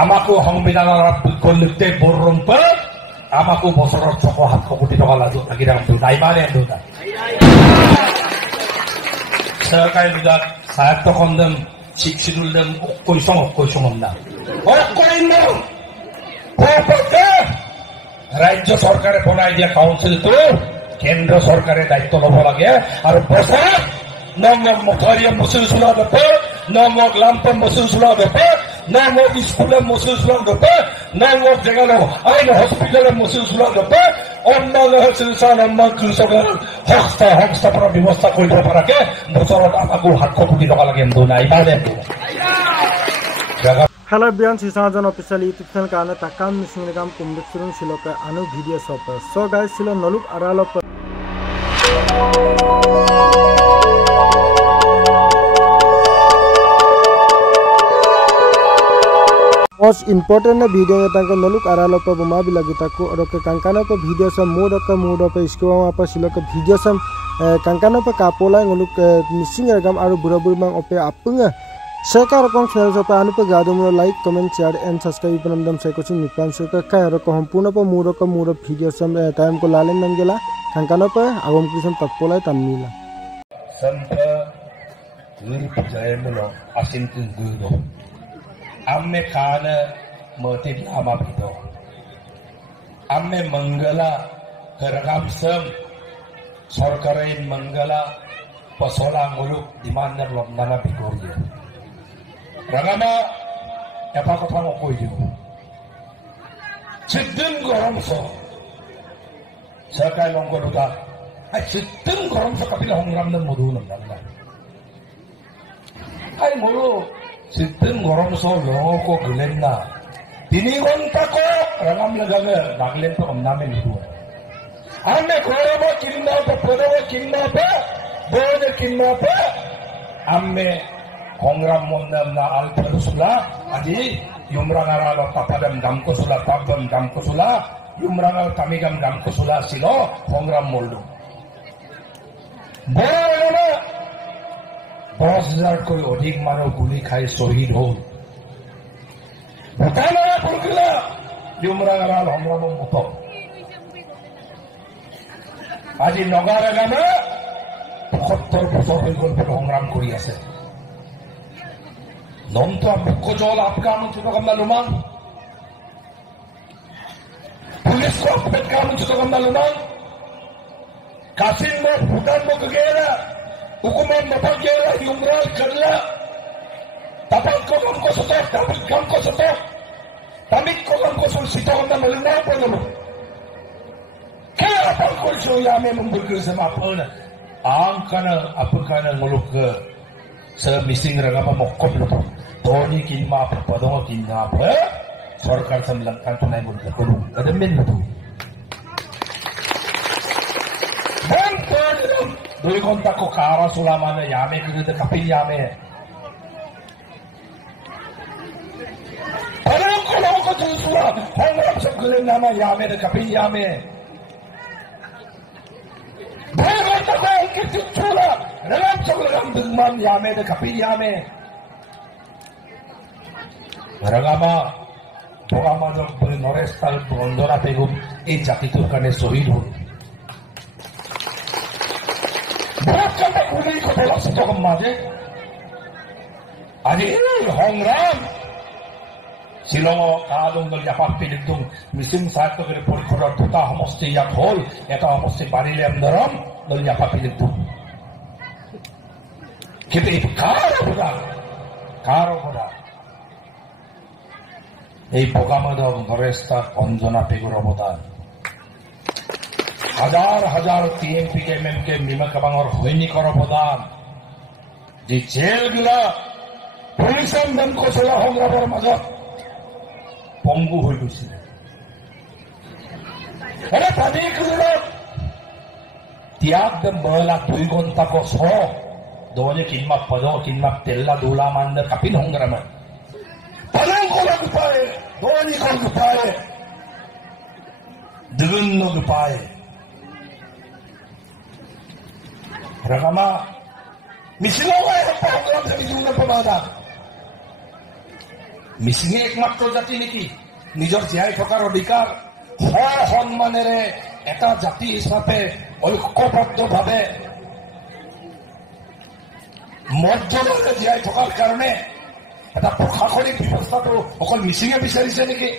আমাকো সংবিধানৰ বিকল লিখতে বৰৰম্প আমাকো বছৰৰ 600-700 কোটি টকা লাগি ৰাখতো নাইবাৰে দুটা সরকারি বিভাগ স্বায়ত্ত খণ্ডন শিডিউল দেন কৈসম না রাজ্য সরকারে বনাই দিয়া কাউন্সিলটো কেন্দ্র সরকারের দায়িত্ব লব লাগে আর বছর নমক মথারিয়াম মসুল সুলা দেবে নমক লাম্পম মসুল সুলা দেবে নমক স্কুলে মসুল সুলা দেবে নমক জায়গায় আইন হসপিটালে মসুল সুলা দেবে অন্যান্য চিকিৎসা অন্য কৃষকের সংস্থাপনৰ ব্যৱস্থা কৰিব পৰাকে বছৰত আমাকো 700 কোটি টকা লাগে নাই বাদে Hello everyone, Sisajan official YouTube channel kana takam missing regam kumdik surun siloka anu video shop. So guys, silo noluk aralo most important na video में तंको नलुक आरालो पर बुमा भी लगी ताको और के कंकाना पर वीडियो सब मोड पे इसको वहाँ पर सिलो के वीडियो सब कंकाना पर कापोला नलुक मिसिंग रकम आरु बुरा मांग ओपे आपुंगा शेका रकम चैनल सब पर आनु पर गादो मुरो like comment share and subscribe पर नमदम से कुछ निपान से का और को संपूर्ण पर मोर वीडियो सब टाइम को लाले नंगेला कंकाना पर आगम किसम तपोला तमिला संत गुरु जयमलो असिंत गुरु आम्मे खान मोती लामा बिदो आम्मे मंगला करगाम सम सरकारेन मंगला पसोला मुलुक दिमानर लमनाना बिगोरियो रगामा एपा कथा नकय दियो चिद्दन गरम सो सरकार लंग दुटा चिद्दन गरम सो कपिल संग्राम न मधु नंदा आई मोरो Sistem gorong so logo ko gulen na. Tinigon pa ko rangam lagaga daglen to amname nidu. Ame gore mo kinna pa podo kinna pa bode kinna pa amme kongram mondam na alpusula adi yumrangara lo tapadam damkusula tabam damkusula yumrangal kamigam damkusula silo kongram moldu. Bode 10,000 कोई अधिक मानव गुली खाई शहीद हो बताना पुरकिला युमरागराल हमराम मत आज नगारागामे 75 বছর হয়ে গেল সংগ্রাম করি আছে নমতো মুখ্য জল আফগান চুটকন্দা লুমান পুলিশ को अफगान चुटकंदा लुमान कासिम में भूटान में गया hukuman mapagera yumral kadla tapal ko kam ko soto tamik ko kam ko solicito na malina po no kaya tapal ko so yame membulgir sa mapona ang kana apakana nguluk sa missing ragama mokkop lo toni kinma padong kinna pa sarkar samlangkan tunay bulga kulo kadamin mo Doi kontak ko kara sulamana yame kudu kapil yame. Kalau ko tu sula, hongrap sa kulen nama yame de kapil yame. Doi kontak ko kitu sula, dalam sa kulen dugman yame de kapil yame. Ragama, bogama do norestal bondora pegum e jatitur kane sohidu. Bukan kulit kepala sejauh mana? Adi Hongram, Silongo kalung dari apa pilihung, mesin satu dari polikorot kita mesti yang hol, kita mesti barilem dalam dari apa pilihung. Kita itu karo boda. Ei pogama dong noresta konjona pegurobodan. हजार TMP के MM के मीमा कबांग और होइनी करो प्रदान जी jail गिला police दम को चला होगा पर मजा पंगु हो गई अरे पानी गिला त्याग दम बला दुई घंटा को सो दोने किन्मा तेल्ला दूला मांडर कपिल होंगे मैं पलंग को लग पाए दोने को लग पाए दुगन लग पाए Ragama, misilawa ang program sa midungan pamada. মিচিঙে একমাত্ৰ জাতি নেকি নিজৰ জীয়াই থকাৰ অধিকাৰ সন্মানেৰে এটা জাতি হিচাপে ঐক্যবদ্ধভাৱে মৰ্যাদাৰে জীয়াই থকাৰ কাৰণে এটা প্ৰশাসনিক ব্যৱস্থাটো অকল মিচিঙে বিচাৰিছে নেকি?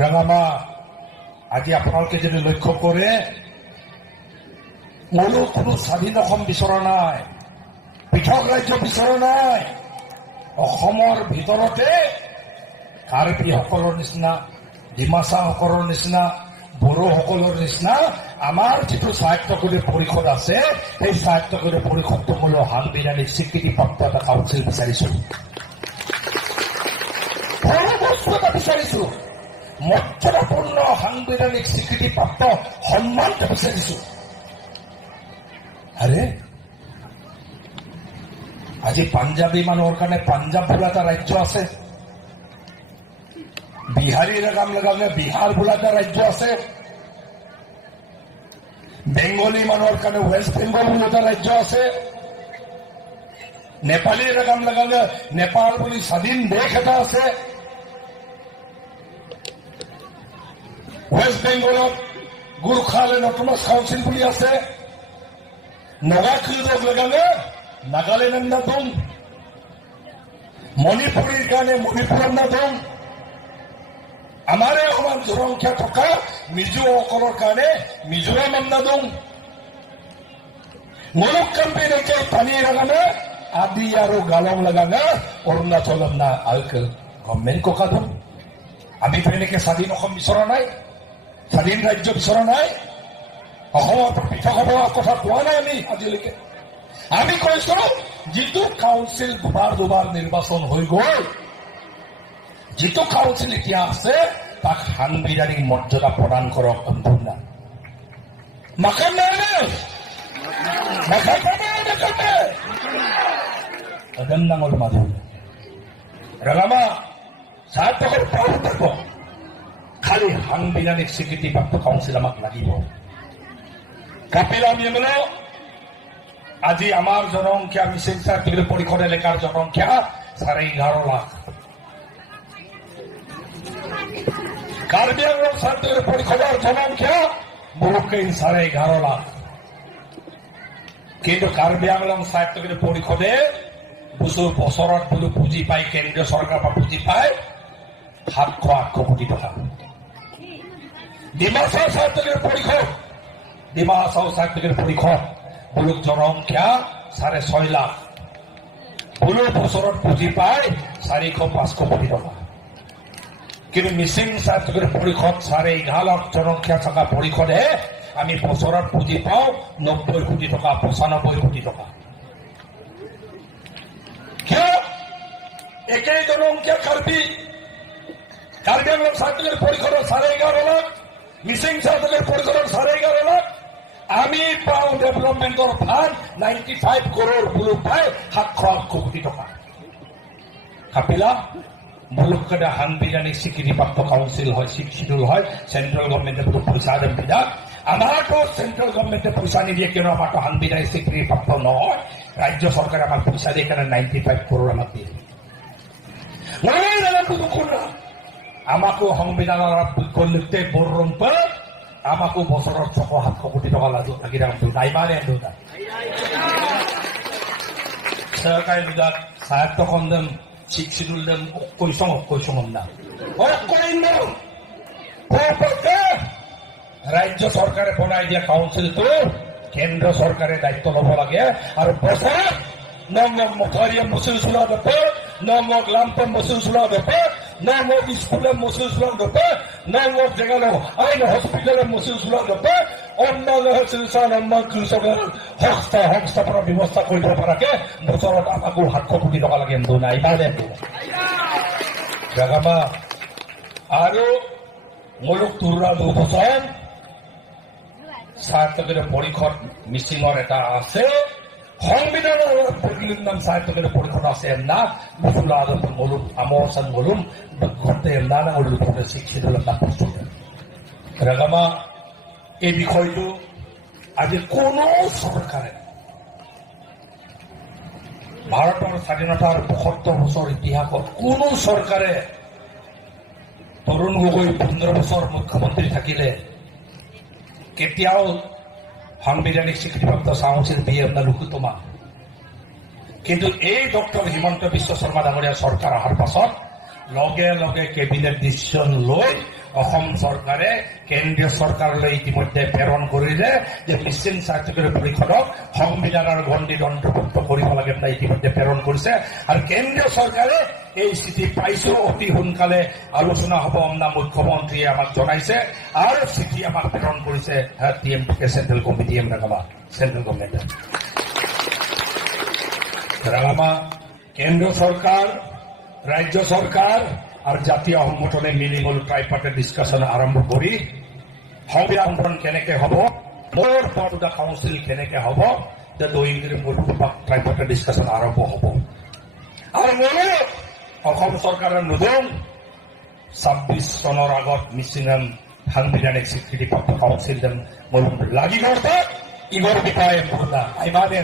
ৰঙামা আজি আপোনালোকে যদি লক্ষ্য কৰে কোনো স্বাধীন অসম বিচৰা নাই, পৃথক ৰাজ্য বিচৰা নাই। অসমৰ ভিতৰতে কাৰ্বিসকলৰ নিচিনা, ডিমাচাসকলৰ নিচিনা, বড়োসকলৰ নিচিনা আমাৰ যিটো স্বায়ত্তশাসিত পৰিষদ আছে সেই স্বায়ত্তশাসিত পৰিষদটো মূল্য সাংবিধানিক স্বীকৃতিপ্ৰাপ্ত এটা কাউন্সিল বিচাৰিছো। সৰু বস্তু এটা বিচাৰিছো, মৰ্যাদাপূৰ্ণ সাংবিধানিক স্বীকৃতিপ্ৰাপ্ত সন্মান বিচাৰিছো। আৰে আজি পাঞ্জাবী মানুহৰ কাৰণে পাঞ্জাব বোলা এটা ৰাজ্য আছে, বিহাৰীৰ কাম লগালে বিহাৰ বোলা এটা ৰাজ্য আছে, বেংগলী মানুহৰ কাৰণে ৱেষ্ট বেংগল বুলি এটা ৰাজ্য আছে, নেপালীৰ কাম লগালে নেপাল বুলি স্বাধীন দেশ এটা আছে, ৱেষ্ট বেংগলত গোৰ্খালেণ্ড অট'নমাছ কাউন্সিল বুলি আছে, নগাখিলক লগালে নাগালেণ্ড নাম, মণিপুৰীৰ কাৰণে মণিপুৰৰ নাম, আমাৰে সমান জনসংখ্যা থকা মিজোসকলৰ কাৰণে মিজোৰাম নাম, মুলুক কাম্পিনকে পানীৰ লগালে আদি আৰু গালং লগালে অৰুণাচলৰ না আলকেল গভৰ্ণমেণ্ট ককাদম। আমিতো এনেকে স্বাধীন অসম বিচৰা নাই, স্বাধীন ৰাজ্য বিচৰা নাই, অসমৰ পৃথক হোৱাৰ কথা কোৱা নাই আমি আজিলৈকে। আমি কৈছো যিটো কাউন্সিল দুবাৰ নিৰ্বাচন হৈ গ'ল, যিটো কাউন্সিল এতিয়া আছে তাক সাংবিধানিক মৰ্যাদা প্ৰদান কৰক। সম্পূৰ্ণ ডাঙৰ মানুহ ৰঙামা চাহৰ পাৰ থাকব, খালি সাংবিধানিক স্বীকৃতিপ্ৰাপ্ত কাউন্সিল আমাক লাগিব। কাপিলা মেমনে আজি আমাৰ জনসংখ্যা মিচিং চাৰ্টিফিকেট পৰিষদ এলেকাৰ জনসংখ্যা 11.5 লাখ, কাৰ্বি আংলং চাৰ্টিফিকেট পৰিষদৰ জনসংখ্যা মুলুকেই 11.5 লাখ। কিন্তু কাৰ্বি আংলং চাৰ্টিফিকেট পৰিষদে বছৰত বোলো পুঁজি পায়, কেন্দ্ৰীয় চৰকাৰৰ পৰা পুঁজি পায় 700-800 কোটি টকা। ডিমাচা চাৰ্টিফিকেট পৰিষদ, ডিমাচা চাৰ্টিফিকেট পৰিষদ বুলুক জনসংখ্যা 6.5 লাখ, বুলু বছৰত পুঁজি পায় 400-500 কোটি টকা। কিন্তু মিচিং চাৰ্টিফিকেট পৰিষদ 11.5 লাখ জনসংখ্যা থকা পৰিষদে আমি বছৰত পুঁজি পাওঁ 90 কোটি টকা, 95 কোটি টকা। কিয়? একেই জনসংখ্যা কাৰ্বি আংলং চাৰ্টিফিকেট পৰিষদৰ 11.5 লাখ, মিচিং চাৰ্টিফিকেট পৰিষদৰ 11.5 লাখ। আমি পাওঁ ডেভেলপমেণ্টৰ ফাণ্ড 95 কৰোৰ, বুলু পায় 700-800 কোটি টকা। কাপিলা মুলুককেইটা সাংবিধানিক স্বীকৃতিপ্ৰাপ্ত কাউন্সিল হয়, শিডিউল হয়, চেন্ট্ৰেল গভৰ্ণমেণ্টে বহুত পইচা দেন বিধান। আমাৰতো চেন্ট্ৰেল গভৰ্ণমেণ্টে পইচা নিদিয়ে, কিয়নো আমাৰতো সাংবিধানিক স্বীকৃতিপ্ৰাপ্ত নহয়। ৰাজ্য চৰকাৰে আমাক পইচা দিয়ে কাৰণে 95 কৰোৰ আমাক দিয়ে। আমাকো সংবিধানৰ লিখতে বৰৰম্পে আমাকো বছৰত 600-700 কোটি টকা লাগি থাকতো নাইমানে দুটা চৰকাৰী দুটা সাহিত্য খণ্ডম শিডিউল দেম কৈছং না ৰাজ্য চৰকাৰে বনাই দিয়া কাউন্সিলটো কেন্দ্ৰ চৰকাৰে দায়িত্ব ল'ব লাগে। আৰু বছৰত নমক মথাৰিয়া মচুল চোলা দেবে, নমক লাম্পম মচুল চোলা দেবে, নমক স্কুলে মচুল চোলা দেবে, নমক জেগালো আইন হস্পিটালে মচুল চোলা দেবে, অন্যান্য চিকিৎসা কৃষকৰ সংস্থাপনৰ ব্যৱস্থা কৰিব পৰাকে বছৰত আমাকো 700 কোটি টকা লাগে। নাইবাৰে জেগামা আৰু মুলুক তুৰা 2 বছৰ চাৰ্টিফিকেট পৰিষদ মিচিঙৰ এটা আছে, সংবিধানৰ নাম চাৰ্টিফিকেট পৰিষদ আছে না মুছুলা মলুম আমৰচান মলুম ঘৰতে না ওলুপতে শিক্ষিত এটা প্ৰস্তুত ৰাগামা। এই বিষয়টো আজি কোনো চৰকাৰে ভাৰতৰ স্বাধীনতাৰ ৭৫ বছৰ ইতিহাসত কোনো চৰকাৰে তৰুণ গগৈ ১৫ বছৰ মুখ্যমন্ত্ৰী থাকিলে কেতিয়াও সাংবিধানিক স্বীকৃতিপ্ৰাপ্ত চাউছিল BM লুকুতমা। কিন্তু এই ডক্টৰ হিমন্ত বিশ্ব শৰ্মা ডাঙৰীয়া চৰকাৰ অহাৰ পাছত লগে লগে কেবিনেট ডিচিশ্যন লৈ অসম চৰকাৰে কেন্দ্ৰীয় চৰকাৰলৈ ইতিমধ্যে প্ৰেৰণ কৰিলে যে মিছিং চাৰ্টিফিকেট পৰিষদক সংবিধানৰ গণ্ডিত অন্তৰ্ভুক্ত কৰিব লাগে বুলি ইতিমধ্যে প্ৰেৰণ কৰিছে। আৰু কেন্দ্ৰীয় চৰকাৰে এই চিঠি পাইছো, অতি সোনকালে আলোচনা হ'ব অমনা মুখ্যমন্ত্ৰীয়ে আমাক জনাইছে আৰু চিঠি আমাক প্ৰেৰণ কৰিছে TMDK চেন্ট্ৰেল কমিটি চেন্ট্ৰেল গভৰ্ণমেণ্টে। ৰালামা কেন্দ্ৰীয় চৰকাৰ, ৰাজ্য চৰকাৰ আৰু জাতীয় সংগঠনে মিলি গ'ল ট্ৰাইপাৰ্টেড ডিছকাশ্যন আৰম্ভ কৰি সংবিধান কেনেকে হ'ব, মোৰ পৰ্দা কাউন্সিল কেনেকে হ'ব, ট্ৰাইপাৰ্টেড ডিছকাশ্যন আৰম্ভ হ'ব। আৰু মোৰো অসম চৰকাৰৰ নুদুম ২৬ চনৰ আগত মিছিং সাংবিধানিক স্বীকৃতিপ্ৰাপ্ত কাউন্সিল মোৰ লাগি গ'ল ইগৰ বিষয়ে আইমানে